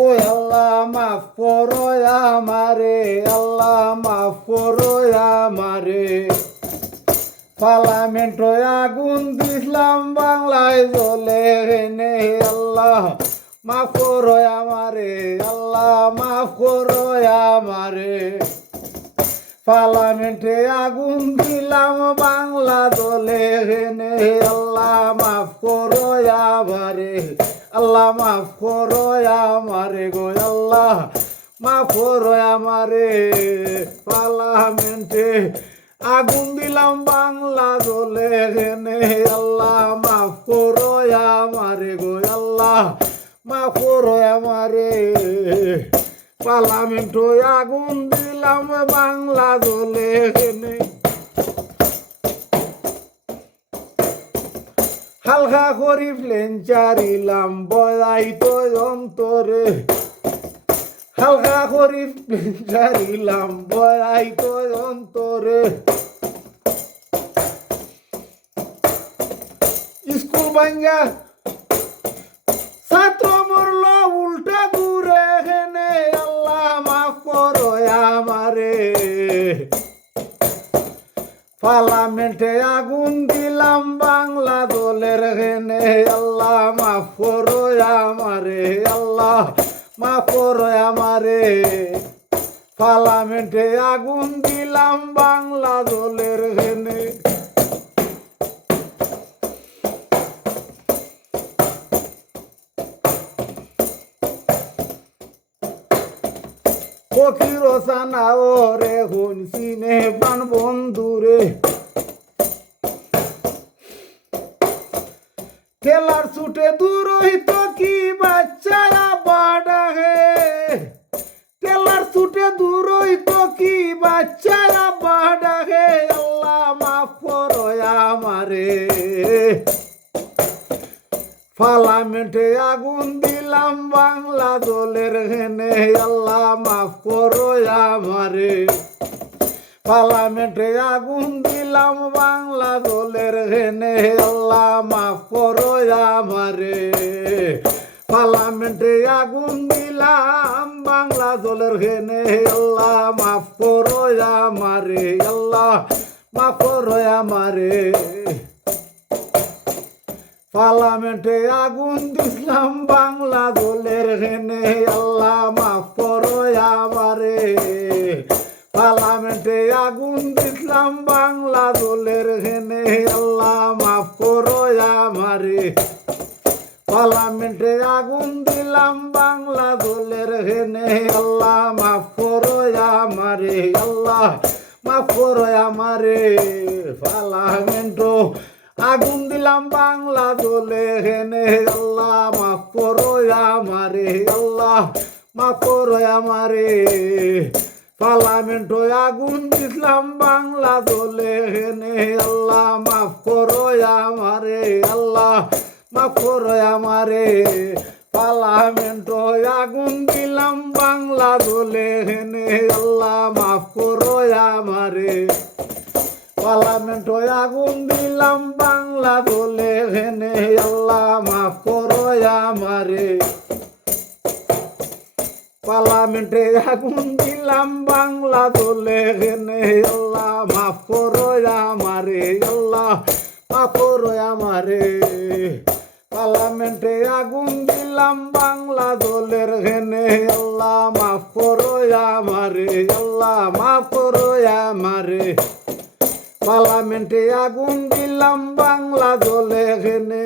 ও আল্লাহ মাফ করো আমারে, আল্লাহ মাফ করো আমারে। পার্লামেন্ট আগুন দিলাম বাংলায় জ্বলে নে, আল্লাহ মাফ করো আমারে, আল্লাহ মাফ করো আমারে। পার্লামেন্টে আগুন দিলাম বাংলা জ্বলে নে, আল্লাহ মাফ করো আমারে, আল্লাহ মাফ করো আমারে গো, আল্লাহ মাফ করো আমারে। পার্লামেন্টে আগুন দিলাম বাংলা জ্বলে নে, আল্লাহ মাফ করো আমারে গো, আল্লাহ মাফ করো আমারে। পার্লামেন্ট আগুন দিলাম বাংলা জ্বলে নে, হালকা করি প্লেন চারিলাম বয়াই তো অন্তরে, হালকা করি প্লেন চারিলাম বয়াই তো অন্তরে। স্কুল ভাঙ্গা ছাত্র মরল উল্টা ঘুরে হেনে, আল্লাহ মাফ করো আমারে। পার্লামেন্টে আগুন দিলাম বাংলা দলের হেনে, আল্লাহ মাফ করো আমারে, আল্লাহ মাফ করো আমারে। পার্লামেন্টে আগুন দিলাম বাংলা দলের হেনে। ফকির সানা ওরে হুন সিনে বান বন্ধুরে, ঠেলার ছুটে দূর হইত কি বাচ্চারা বাড়া হে, ঠেলার ছুটে দূর হইত কি বাচ্চারা বাড়া হে, আল্লাহ মাফ করো আমারে। পার্লামেন্টে আগুন দিলাম বাংলা দলের হেনে, আল্লাহ মাফ করো আমারে। পার্লামেন্টে আগুন দিলাম বাংলা দলের হেনে, আল্লাহ মাফ করো আমারে। পার্লামেন্টে আগুন দিলাম বাংলা দলের হেনে, আল্লাহ মাফ করো আমারে, আল্লাহ মাফ করো আমারে। পার্লামেন্টে আগুন দিলাম বাংলা দলের হেনে, আল্লাহ মাফ করো আমারে। পার্লামেন্টে আগুন দিলাম বাংলা দলের হেনে, আল্লাহ মাফ করো আমারে। পার্লামেন্টে আগুন দিলাম বাংলা দলের হেনে, আল্লাহ মাফ করো আমারে, আল্লাহ মাফ করো আমারে। পার্লামেন্ট আগুন দিলাম বাংলা দলে হেনে, আল্লাহ মাফ করো আমারে, আল্লাহ মাফ করো আমারে। পার্লামেন্ট আগুন দিলাম বাংলা দলে হেনে, আল্লাহ মাফ করো আমারে, আল্লাহ মাফ করো আমারে। পার্লামেন্ট আগুন দিলাম বাংলা দলে হেনে, আল্লাহ মাফ করো আমারে। পার্লামেন্ট আগুন দিলাম বাংলা দলে হেনে, আল্লাহ মাফ করো আমারে। পার্লামেন্টে আগুন দিলাম বাংলা দলে হেনে, আল্লাহ মাফ করো আমারে, আল্লাহ মাফ করো আমারে। পার্লামেন্টে আগুন দিলাম বাংলা দলের হেনে, আল্লাহ মাফ করো আমারে, আল্লাহ মাফ করো আমারে। পার্লামেন্টে আগুন দিলাম বাংলা দলে হেনে।